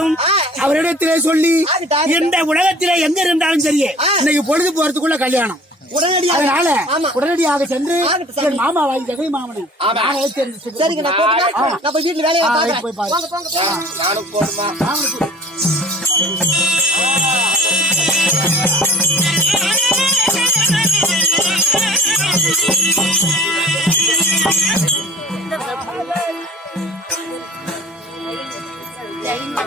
வேண்டும். அவரிடத்திலே சொல்லி இந்த உலகத்திலே எங்க இருந்தாலும் சரி இன்னைக்கு பொழுது போறதுக்குள்ள கல்யாணம் உடனடியாக சென்று மாமா வாங்கி ஜெகை மாமனை சரிங்க நான் போய் வீட்டுல வேலையை நானும் போடுமா Thank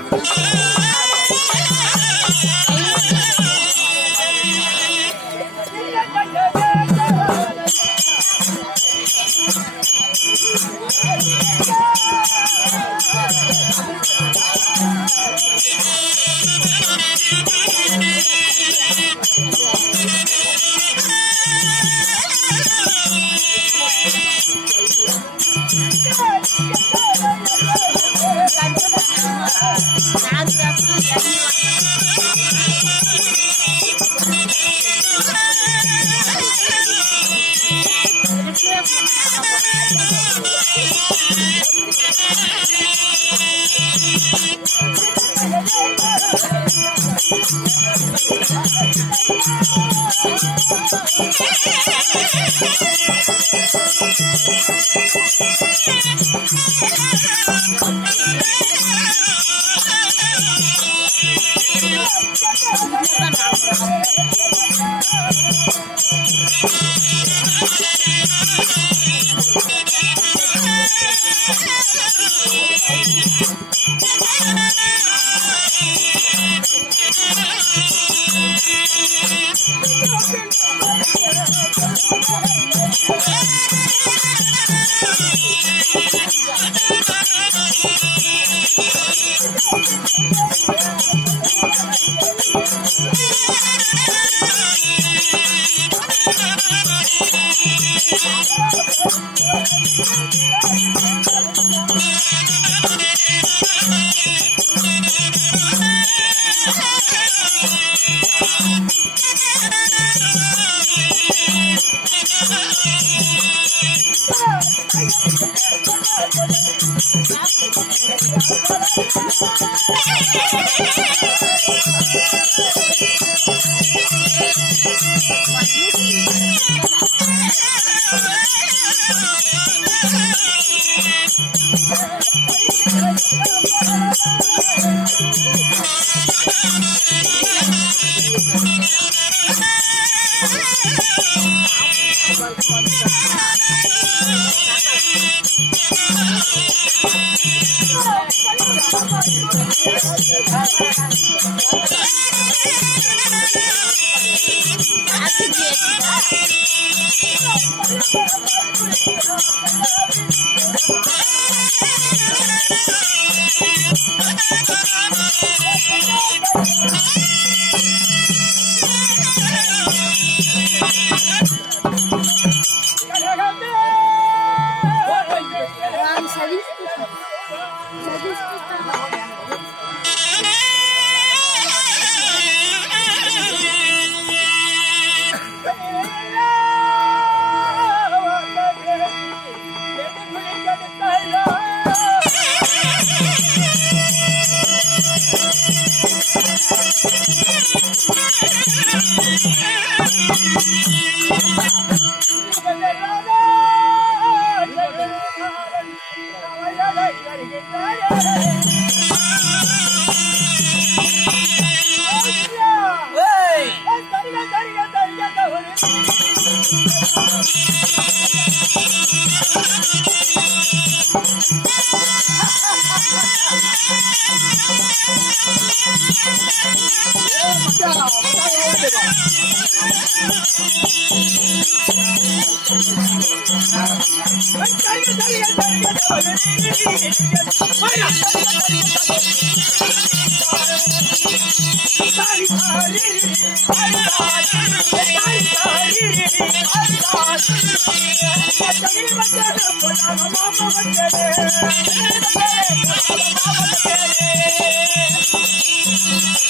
you.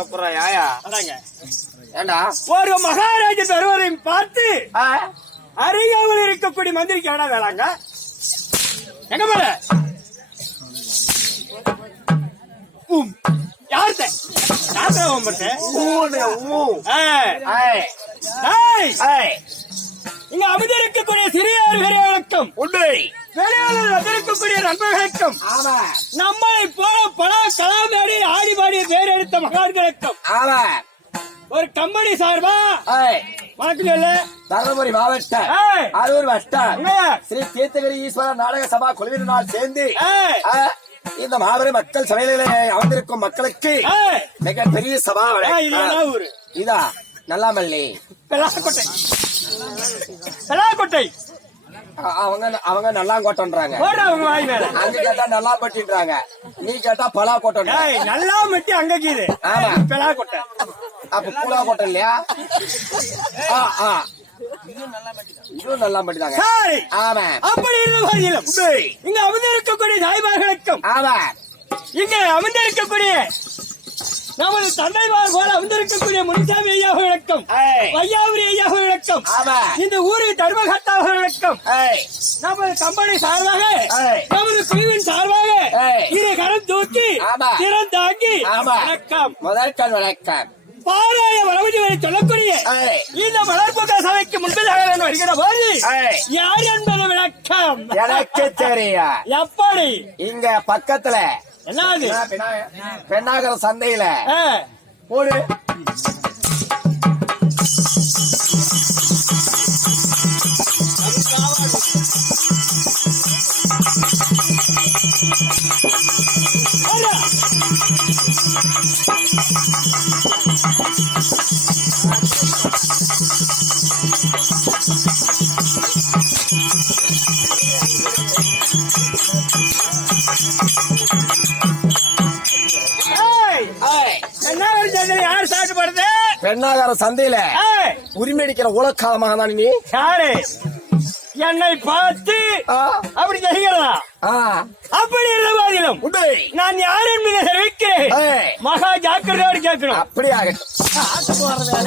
அப்புறம் யாயா ஏண்டா ஒரு மகாராஜன் வருவதையும் பார்த்து அருகாமல் இருக்கக்கூடிய மந்திரிக்கு என்ன வேளாங்க எங்க போற யார்த்த இங்க அமைதிருக்கக்கூடிய சிறியார் பெரியவர்களுக்கும் உண்மை வெளியாளர் வந்திருக்கக்கூடிய நண்பர்களுக்கும் நம்மளை போல பல கலாமேடி ஆடிபாடி பேர் எடுத்த மகான்களுக்கும் ஒரு கம்பெனி சார்பா வணக்கம் சொல்லு. தருமபுரி மாவட்டம் அரூர் வட்டம் ஸ்ரீ தீர்த்தகிரி ஈஸ்வரர் நாடக சபா குழுவினரால் சேர்ந்து இந்த மாபெரும் மக்கள் சபையிலே அமர்ந்திருக்கும் மக்களுக்கு மிக பெரிய சபா இதா நல்லாமல்லி பெலாக்கோட்டை பெலாக்கோட்டை அவங்க நல்லாங்கோட்டன்றாங்க அங்க கேட்டா நல்லாம்பட்டின்றாங்க நீ கேட்டா பலாக்கோட்டன் நல்லாம்பட்டி அங்க கீது பெலாக்கோட்டை அப்ப பூலாக்கோட்டை இல்லையா இதுவும் நல்லாம்பட்டி தாங்க ஆமா அப்படி இருந்த போதிலும் இங்க அமர்ந்திருக்கக்கூடிய தாய்மார்களுக்கும் இங்க அமர்ந்திருக்கக்கூடிய நமது தந்தைமார் போல அமர்ந்திருக்கக்கூடிய முனிசாமி ஐயாவுக்கும் வையாபுரி ஐயாவுக்கும் இந்த ஊரு தர்மகர்த்தாவுக்கும் நமது கம்பெனி சார்பாக நமது குழுவின் சார்பாக இரு கரம் தூக்கி திறந்தாங்கி வணக்கம் முதற்கண் வணக்கம் பாராய வரவுஜி வரை சொல்லக்கூடிய இந்த மலர்பூக்க சபைக்கு முன்பதாக வருகிற போது யார் என்பது விளக்கம் எனக்கு தெரியா எப்படி இங்க பக்கத்துல என்னது பெண்ணாகர சந்தையில போடு யார் சாப்பிடுறது பெண்ணாகர சந்தையில உரிமை அடிக்கிற உலக்காலமாக தான் நீ யாரு என்னை பார்த்து அப்படி தெரிகிறதா அப்படி இருந்த போதிலும் நான் யார் என்பதை தெரிவிக்கிறேன் மகா ஜாக்கிரதையோடு கேட்கணும் அப்படி ஆகட்டும்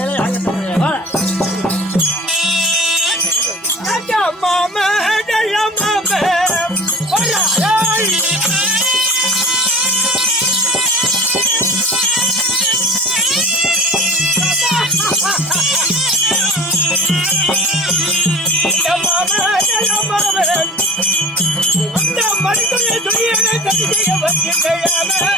அந்த மனிதனை துணியனை சரி செய்ய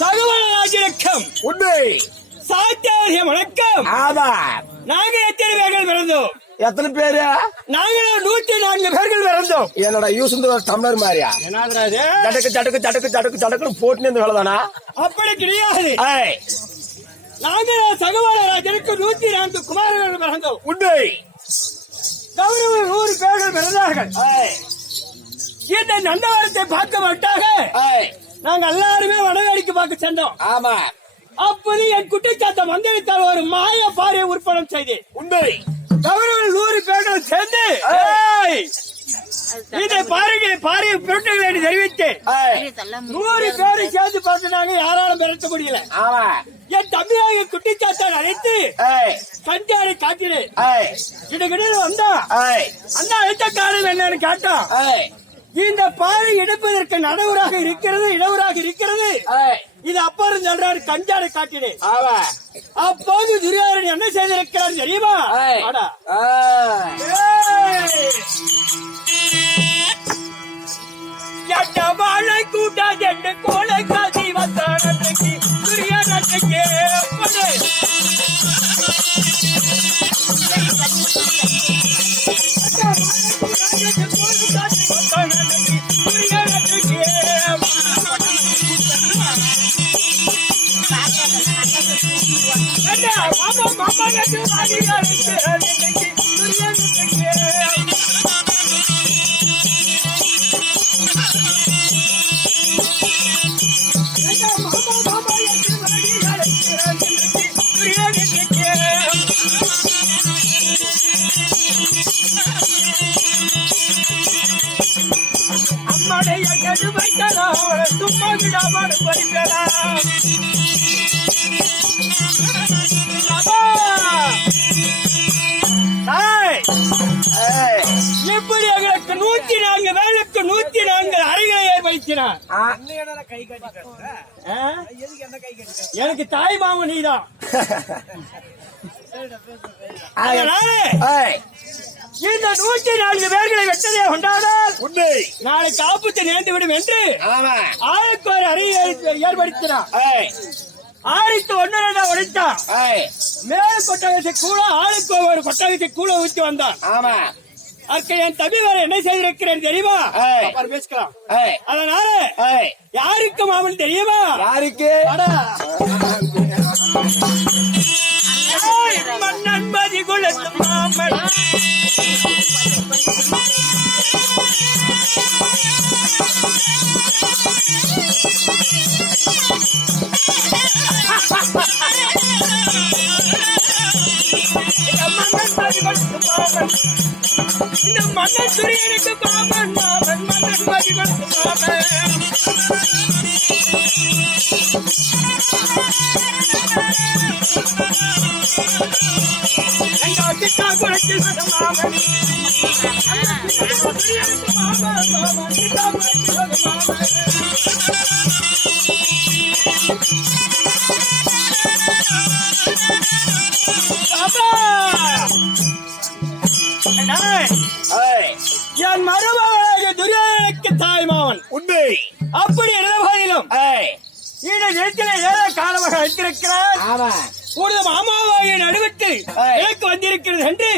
சகோதரராஜிருக்கும் உண்மை சாத்தியாரிய வணக்கம். நாங்க எத்தனை பேர்கள் பிறந்தோம்? எத்தனை பேரு? நாங்களும் 104 பேர்கள் பிறந்தோம். என்னோட யூசுந்த டம்ளர் மாதிரியா சடக்கு சடக்கு சடக்கு சடக்கு சடக்குன்னு போட்டுன்னு இந்த வேலைதானா? அப்படி கிடையாது. நாங்கள் சகோதரராஜனுக்கு 104 குமாரர்கள் பிறந்தோம். உண்மை கௌரவ 100 பேர்கள் பிறந்தார்கள். இந்த நந்தவரத்தை பார்க்க மாட்டாக நாங்க எல்லாருமே வடவேடிக்கு பார்க்க சென்றோம். ஆமா. அப்போது என் குட்டிச்சாத்த மந்திரித்தால் ஒரு மாய பாறையை உற்பத்தி செய்து உண்மை கௌரவ 100 பேர்கள் சேர்ந்து இதை பாருங்க பாரு புரட்டுகள் என்று தெரிவித்தேன். 100 பேரை சேர்ந்து பார்த்துனாங்க, யாராலும் மிரட்ட முடியல. ஆமா. என் தம்பியாக குட்டிச்சாத்தான் அழைத்து கஞ்சாரை காட்டினேன். கிட்ட வந்தா அண்ணா அழைத்த காரணம் என்னன்னு கேட்டான். இந்த பாறை எடுப்பதற்கு நடுவராக இருக்கிறது, இடவராக இருக்கிறது. இது அப்புறம் சொல்றாரு கஞ்சாரை காட்டினேன். அப்போது துரியோதனன் என்ன செய்திருக்கிறார் தெரியுமா? வாழை கூட்டாது என்று கோலை காசி வந்தானக்கு துரியோதனனுக்கு அம்மாடைய கடுமைக்கலா சும்மா விடாமல் பறிக்கலாம். எப்படி எங்களுக்கு 104 வேலைக்கு 104 அறைகளை ஏற்படுத்தினார். எனக்கு தாய் மாமன் நீதான். அதனால இந்த 104 பேர்களை வெட்டதை கொண்டாடால் நாளை காப்புத்தை நேர்ந்துவிடும் என்று ஆளுக்கு ஒரு அறையை ஏற்படுத்தினார். ஆளுக்கு 1 உடைத்தான். மேல் கொட்டகத்தை கூட ஆளுக்கு ஒரு கொட்டகத்தை கூட ஊற்றி வந்தான். அதற்கு என் தம்பி வேற என்ன செய்திருக்கிறேன் தெரியுமா? பேசிக்கலாம். அதனால யாருக்கு மாமன் தெரியுமா? யாருக்கு? மன்னன் மதி குலத்து மாமன் இந்த மன்னன் துரியனுக்கு மாமன் மாமன் மன்னன் மதி குலத்து மாமன் என் மருமகனாகிய துரியோதனனுக்கு தாய் மாமன் உண்மை. அப்படி இருந்தபோதிலும் இடத்திலே ஏதோ காலமாக வைத்திருக்கிறார். கூடுத மாமாவாகிய நடுவிட்டு எனக்கு வந்திருக்கிறது என்று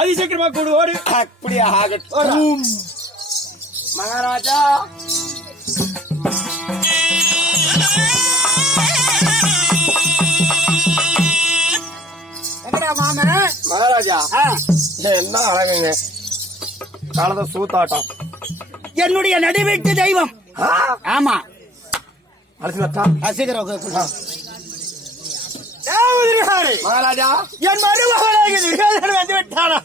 அதிசீக்கிரமா கூடுவோடு. அப்படியே ஆகட்டும் மகாராஜா. மகாராஜா என்ன அழகுங்க, காலத சூத்தாட்டம். என்னுடைய நடுவீட்டு தெய்வம். ஆமா மகாராஜா, என் மருமகனாகிய துரியோதனன் வந்து விட்டானா?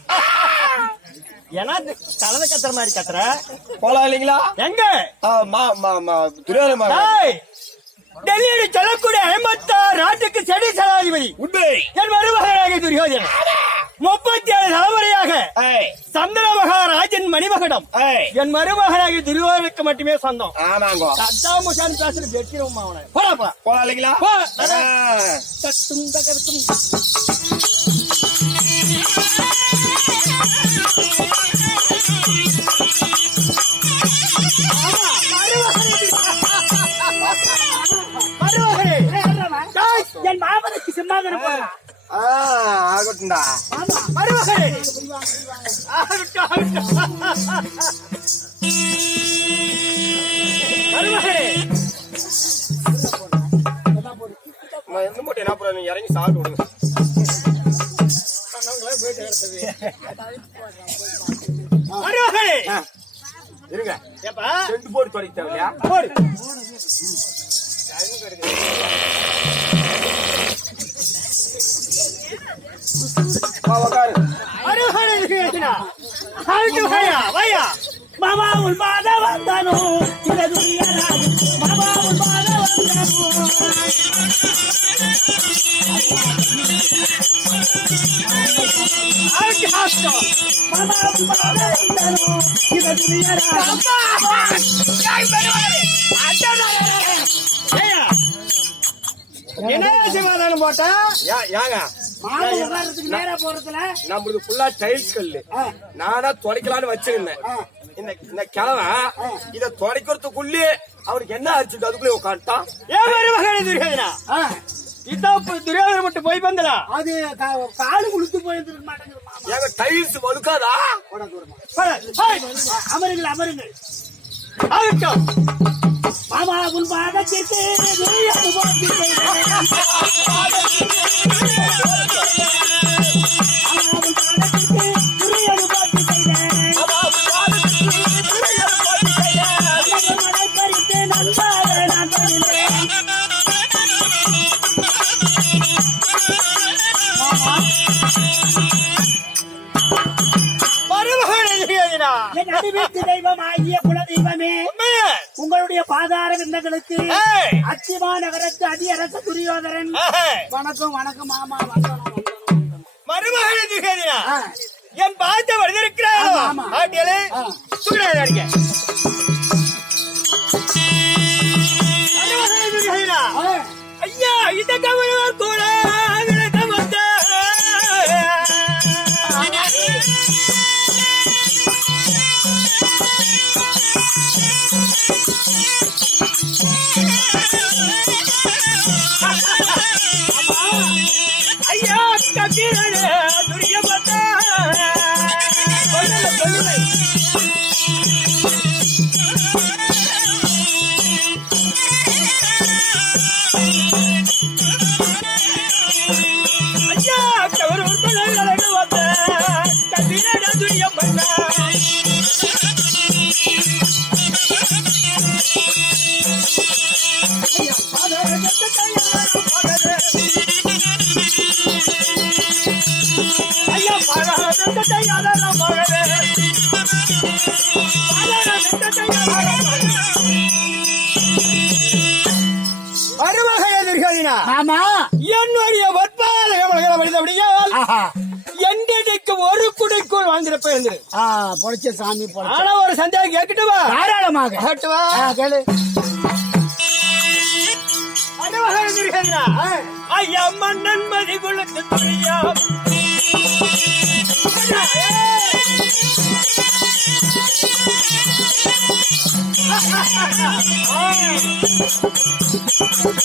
ஏன்னா கலந்து கத்துற மாதிரி கத்துற போலாம் இல்லீங்களா? எங்க துரியோதனன் டெல்லியில் சொல்லக்கூடிய 56 நாட்டுக்கு செடி சனாதிபதி உண்மை. என் மருமகனாகிய துரியோதனன் 37 தலைமுறையாக சந்திர மகாராஜன் மணிமகடம் என் மருமகனாகிய துரியோதனுக்கு மட்டுமே சொந்தம். ஆமாங்க. சத்தாமுஷான் பேசுற வெற்றிடும் அவனை போடா போலாம் இல்லீங்களா? தட்டும் தகர்த்தும் என் மாமனுக்கு சிம்மாதனம் போடலாம். ஆகட்டும்டா மருமகனே. மருமகனே எந்த போட்டு என்ன போற, நீங்க இறங்கி சாப்பிட்டு விடுங்க. மருமகனே இருங்க. ஏப்பா 2 போட்டு தொலைக்க தேவையா? போடு. உட்காரு. மருமகனே வாயா மாமா உன் பாத வந்தனோ இந்த துரியராஜு மாமா உன் பாத வந்தனோ மாமா உன் பாத வந்தனோ இந்த துரியராஜு என்ன சமாதானம் போட்ட யாங்க நேரா போறதுல நம்மளுக்கு ஃபுல்லா டைல்ஸ் கல்லு நானா துடைக்கலான்னு வச்சிருந்தேன் இந்த கிழவ இத துடைக்கிறதுக்குள்ளே அவனுக்கு என்ன ஆச்சு அதுக்குள்ளே உட்காந்துட்டான் ஏன் மருமகனே துரியோதனா இதான் துரியோதனை மட்டும் போய் வந்தடா அது காலு குளுத்து போயிருக்க மாட்டேங்குது ஏங்க டைல்ஸ் வலுக்காதா அமருங்கள் அமருங்கள் ஆகட்டும் மாமா உன் பாதத்திற்கு தெய்வம் ஆகிய குல தெய்வமே உங்களுடைய பாதார விந்தங்களுக்கு அச்சிமா நகரத்து அதியரச துரியோதரன் வணக்கம் வணக்கம் மாமா மருமகனே துரியோதனா என் பார்த்த வருதிருக்கிறாரோ ஆட்டியலே சுகராஜா அடிக்க மருமகனே துரியோதனா ஐயா இத கவனம் கூட விளக்கம் வந்த ஐயா கபீரனே துரியபதா சொல்லுங்க ஐயா கவரு தொலைலங்க வந்த கபீரனே துரியபதா ஐயா மருமகனே துரியோதனா ஆமா என்னுடைய வற்பாலையால் எண்டைக்கு ஒரு குடைக்குள் வாழ்ந்திருப்ப இருந்தது பொழைச்ச சாமி பொழைச்ச ஆனா ஒரு சந்தேகம் கேட்கட்டுமா தாராளமாக கேட்டுவா கேளு மருமகனே துரியோதனா ஐயா மன்னன் மதி குலத்து துரியா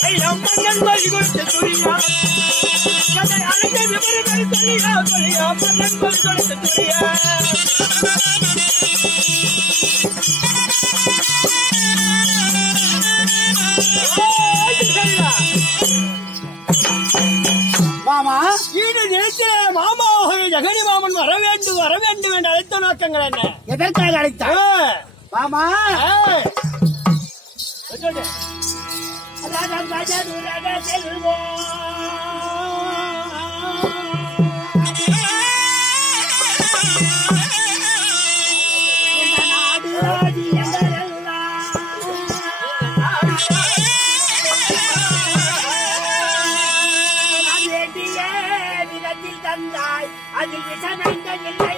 ஐயா மன்னன் மதி குலத்து துரியா கதை அழகே விவரங்கள் சொல்லியா சொல்லியா மன்னன் மதி குலத்து துரியா மாமா ஈடு நினைத்த மாமாவை ஜெகனி மாமன் வர வேண்டும் என்று அழைத்த நோக்கங்கள் என்ன எதற்காக அழைத்தார் மாமா தந்தாய் அதில் விஷமெண்டதில்லை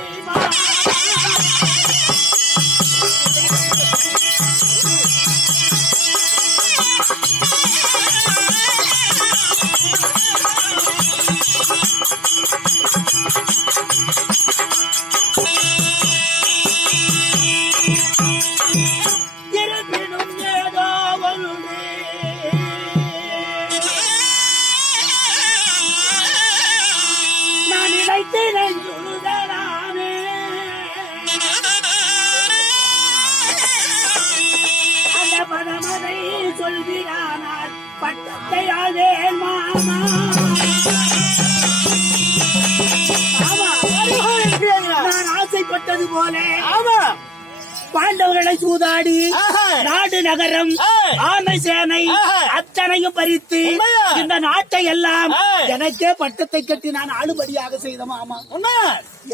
இருப்பினும் ஏதோ ஒன்று நான் நினைத்தேன் சொல்லுதலாமே அந்த பதமதை சொல்கிறானால் பட்டத்தை ஆவேன் மாமா நான் ஆசைப்பட்டது போல ஆமா பாண்டவர்களை சூதாடி ஆஹா. நாடு நகரம் ஏய். ஆமை சேனை ஆஹா. அத்தனையும் பறித்து உண்மையா? இந்த நாட்டை எல்லாம் ஏய். எனக்கே பட்டத்தை கட்டி நான் ஆளுபடியாக செய்த மாமா. உண்மை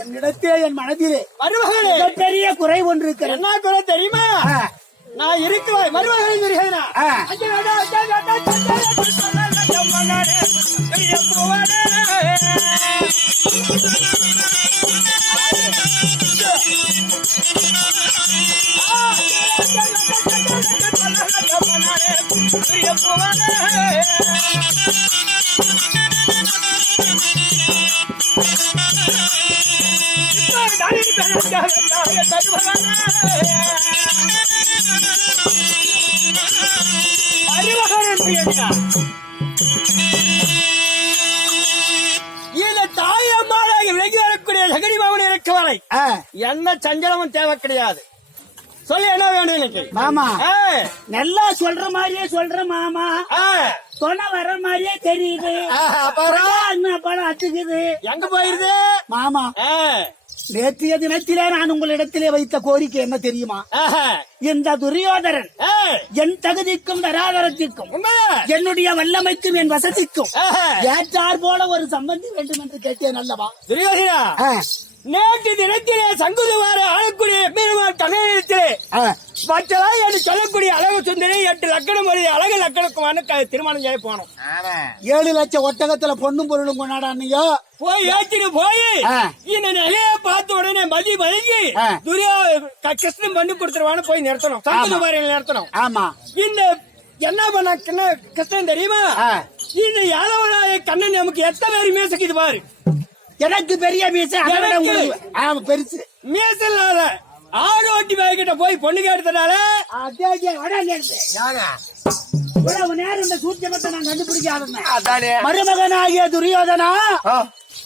என்னிடத்தே என் மனதிலே மருமகளே பெரிய குறை ஒன்று இருக்கிறது. என்ன குறை தெரியுமா? ஆ. நான் இருக்குவேன் மருமகளை இருக்கிறேனா? ஆ. இந்த தாயம்மாளாக விலகி வரக்கூடிய ஜெகடி மாமன் இருக்க வரை ஆ. என்ன சஞ்சலமும் தேவை கிடையாது. சொல்லி என்ன வேணும் எனக்கு? மாமா ஏய், நல்லா சொல்ற மாதிரியே சொல்ற மாமா. ஏய், சொன்ன வர்ற மாதிரியே தெரியுது. படம் அத்துக்குது. எங்க போயிருது மாமா ஏய், நேற்றைய தினத்திலே நான் உங்களிடத்திலே வைத்த கோரிக்கை என்ன தெரியுமா? ஆஹா. இந்த துரியோதரன் ஏய், என் தகுதிக்கும் தராதரத்திற்கும் உண்மையா? என்னுடைய வல்லமைக்கும் என் வசதிக்கும் ஆஹா. ஏற்றார் போல ஒரு சம்பந்தி வேண்டும் என்று கேட்டேன் அல்லவா? துரியோதனா, ஆ, நேற்று தினத்திலே சங்குதுவார ஆளக்கூடிய பெருமாள் கண்ணனிடத்திலே ஆ. மற்றதான் என்று சொல்லக்கூடிய அழகு சுந்தரி 8 லக்கணம் ஒரு அழகு லக்கணக்குமான திருமணம் செய்ய போனோம். 7 லட்சம் ஒட்டகத்துல பொண்ணும் பொருளும் கொண்டாடானியோ? போய் ஏற்றிட்டு போய் ஆ. இந்த நிலைய பார்த்த உடனே மதிக்கு ஆ. கிருஷ்ணன் பண்ணி கொடுத்துருவான்னு போய் நிறுத்தணும். சங்குதுவாரையில் நிறுத்தணும். ஆமா. இந்த என்ன பண்ண கிருஷ்ணன் தெரியுமா? ஆ. இந்த யாதவராய கண்ணன் நமக்கு எத்தனை பேர் மீசக்குது பாரு. எனக்கு பெரிய மீசை, அதை விட எனக்கு? உங்களுக்கு ஆமா பெருசு. மீச இல்லாத ஆரோட்டி பாய்கிட்ட போய் பொண்ணு கேட்டதுனால அதே இவ்வளவு நேரம் இந்த சூட்சமத்தை நான் கண்டுபிடிக்காத அதானே மருமகனாகிய துரியோதனா, ஆ.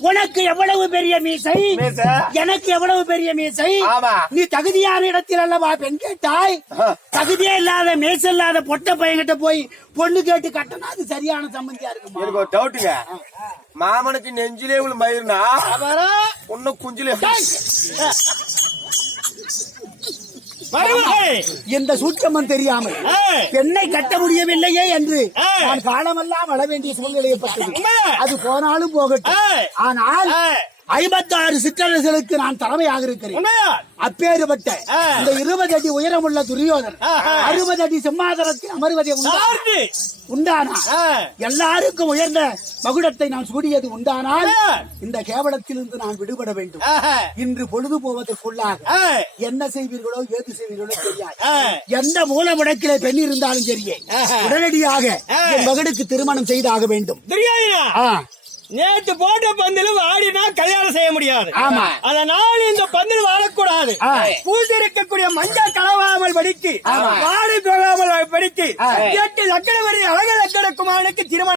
உனக்கு எவ்வளவு பெரிய மீசை, மீசை. எனக்கு எவ்வளவு பெரிய மீசை. ஆமா. நீ தகுதியான இடத்தில் அல்லவா பெண் கேட்டாய். ஆ. தகுதியே இல்லாத மீசை இல்லாத பொட்ட பையன்கிட்ட போய் பொண்ணு கேட்டு கட்டினா அது சரியான சம்பந்தியா இருக்குமா? எனக்கு ஒரு டவுட்டுங்க. மாமனுக்கு நெஞ்சிலே உள்ள மயிருனா ஒன்னும் குஞ்சிலே மருமகளே, இந்த சூட்சமம் தெரியாமல் ஏய், பெண்ணை கட்ட முடியவில்லையே என்று ஏய். நான் காலமெல்லாம் வள வேண்டிய சூழ்நிலை ஏற்பட்டது. உண்மையா? அது போனாலும் போகட்டும். ஏய். ஆனால் ஏய். 56 சிற்றரசர்களுக்கு நான் தலைமையாக இருக்கிறேன். உண்மையா? அப்பேறுபட்ட ஏய். இந்த 20 அடி உயரமுள்ள துரியோதன் ஆஹா. 60 அடி சிம்மாசனத்தில் அமர்வதை சார்ந்து. உண்டானா ஏய். எல்லாருக்கும் உயர்ந்த மகுடத்தை நான் சூடியது உண்டானால் ஏய். இந்த கேவலத்திலிருந்து நான் விடுபட வேண்டும். ஆஹா. இன்று பொழுது போவதற்குள்ளாக ஏய். என்ன செய்வீர்களோ ஏது செய்வீர்களோ தெரியாது. ஏய். எந்த மூல முடக்கிலே பெண் இருந்தாலும் சரியே ஆஹா. உடனடியாக ஏய். என் மகனுக்கு திருமணம் செய்தாக வேண்டும். துரியோதனா, ஆ, நேற்று போட்ட பந்திலும் ஆடினா கல்யாணம் செய்ய முடியாது. ஆமா. அதனால இந்த பந்தில் வாழக்கூடாது. ஆ. பூசிருக்கக்கூடிய மஞ்சள் கலவாமல் படிக்கு, வாடி போகாமல் படிக்கு, 8 லக்கணம் வரை அழகு லக்கணக்குமாரனுக்கு திருமணம்